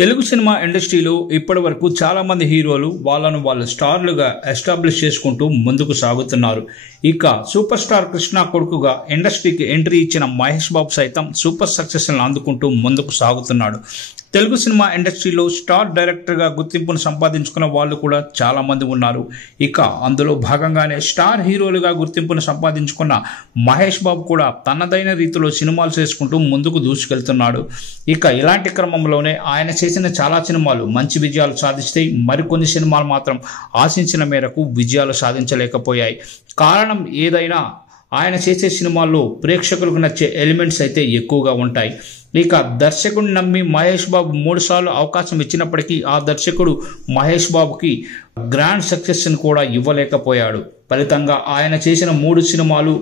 Telugu cinema ఇండస్ట్రీలో ఇప్పటివరకు చాలా మంది హీరోలు వాళ్ళను వాళ్ళు స్టార్లుగా ఎస్టాబ్లిష్ చేసుకుంటూ ముందుకు సాగుతున్నారు. ఇక సూపర్ స్టార్ కృష్ణ కొడుకుగా ఇండస్ట్రీకి ఎంట్రీ ఇచ్చిన మహేష్ బాబు సైతం సూపర్ సక్సెస్ని అందుకుంటూ ముందుకు సాగుతున్నాడు. తెలుగు సినిమా ఇండస్ట్రీలో స్టార్ డైరెక్టర్గా గుర్తింపును సంపాదించుకున్న వాళ్ళు కూడా చాలా మంది ఉన్నారు. ఇక అందులో భాగంగానే స్టార్ హీరోలుగా గుర్తింపును సంపాదించుకున్న మహేష్ బాబు కూడా తనదైన రీతిలో సినిమాలు చేసుకుంటూ ముందుకు దూసుకెళ్తున్నాడు. ఇక ఇలాంటి క్రమంలోనే ఆయన చేసిన చాలా సినిమాలు మంచి విజయాలు సాధిస్తాయి. మరికొన్ని సినిమాలు మాత్రం ఆశించిన మేరకు విజయాలు సాధించలేకపోయాయి. కారణం ఏదైనా ఆయన చేసే సినిమాల్లో ప్రేక్షకులకు నచ్చే ఎలిమెంట్స్ అయితే ఎక్కువగా ఉంటాయి. ఇక దర్శకుడిని నమ్మి మహేష్ బాబు 3 సార్లు అవకాశం ఇచ్చినప్పటికీ ఆ దర్శకుడు మహేష్ బాబుకి గ్రాండ్ సక్సెస్ని కూడా ఇవ్వలేకపోయాడు. ఫలితంగా ఆయన చేసిన 3 సినిమాలు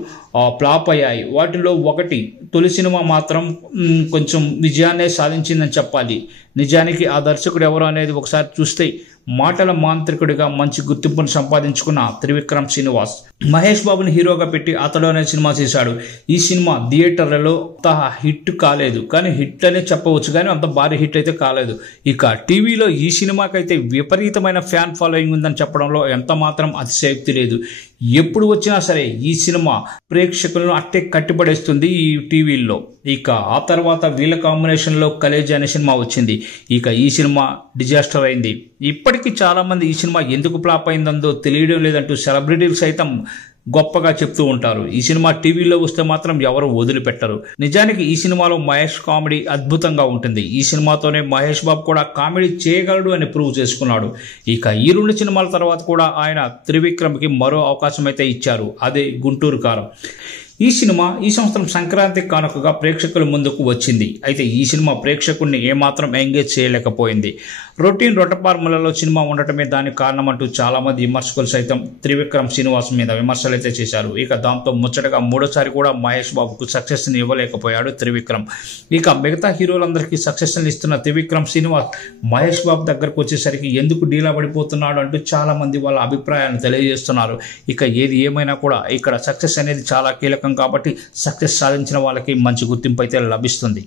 ఫ్లాప్ అయ్యాయి. వాటిలో ఒకటి తొలి సినిమా మాత్రం కొంచెం విజయాన్నే సాధించిందని చెప్పాలి. నిజానికి ఆ దర్శకుడు ఎవరు అనేది ఒకసారి చూస్తే మాటల మాంత్రికుడిగా మంచి గుర్తింపును సంపాదించుకున్న త్రివిక్రమ్ శ్రీనివాస్ మహేష్ బాబుని హీరోగా పెట్టి అతడు అనే సినిమా చేశాడు. ఈ సినిమా థియేటర్లలో అంత హిట్ కాలేదు, కానీ హిట్ అనే చెప్పవచ్చు, కానీ అంత భారీ హిట్ అయితే కాలేదు. ఇక టీవీలో ఈ సినిమాకైతే విపరీతమైన ఫ్యాన్ ఫాలోయింగ్ ఉందని చెప్పడంలో ఎంత మాత్రం అతిశయోక్తి లేదు. ఎప్పుడు వచ్చినా సరే ఈ సినిమా ప్రేక్షకులను అట్టే కట్టిపడేస్తుంది ఈ టీవీల్లో. ఇక ఆ తర్వాత వీళ్ళ కాంబినేషన్లో కలేజ్ అనే సినిమా వచ్చింది. ఇక ఈ సినిమా డిజాస్టర్ అయింది. ఇప్పటికీ చాలా మంది ఈ సినిమా ఎందుకు ఫ్లాప్ అయిందో తెలియడం లేదంటూ సెలబ్రిటీలు సైతం గొప్పగా చెప్తూ ఉంటారు. ఈ సినిమా టీవీలో వస్తే మాత్రం ఎవరు వదిలిపెట్టరు. నిజానికి ఈ సినిమాలో మహేష్ కామెడీ అద్భుతంగా ఉంటుంది. ఈ సినిమాతోనే మహేష్ బాబు కూడా కామెడీ చేయగలడు అని ప్రూవ్ చేసుకున్నాడు. ఇక ఈ 2 సినిమాల తర్వాత కూడా ఆయన త్రివిక్రమ్కి మరో అవకాశం అయితే ఇచ్చారు. అదే గుంటూరు కారం. ఈ సినిమా ఈ సంవత్సరం సంక్రాంతి కానుకగా ప్రేక్షకుల ముందుకు వచ్చింది. అయితే ఈ సినిమా ప్రేక్షకుడిని ఏమాత్రం ఎంగేజ్ చేయలేకపోయింది. రొటీన్ రొట్టపార్ములలో సినిమా ఉండటమే దానికి కారణమంటూ చాలా మంది విమర్శకులు సైతం త్రివిక్రమ్ శ్రీనివాస్ మీద విమర్శలు అయితే చేశారు. ఇక దాంతో ముచ్చటగా 3సారి కూడా మహేష్ బాబుకు సక్సెస్ని ఇవ్వలేకపోయాడు త్రివిక్రమ్. ఇక మిగతా హీరోలందరికీ సక్సెస్ని ఇస్తున్న త్రివిక్రమ్ శ్రీనివాస్ మహేష్ బాబు దగ్గరకు వచ్చేసరికి ఎందుకు డీలా పడిపోతున్నాడు అంటూ చాలా మంది వాళ్ళ అభిప్రాయాలను తెలియజేస్తున్నారు. ఇక ఏది ఏమైనా కూడా ఇక్కడ సక్సెస్ అనేది చాలా కీలకం కాబట్టి సక్సెస్ సాధించిన వాళ్ళకి మంచి గుర్తింపు అయితే లభిస్తుంది.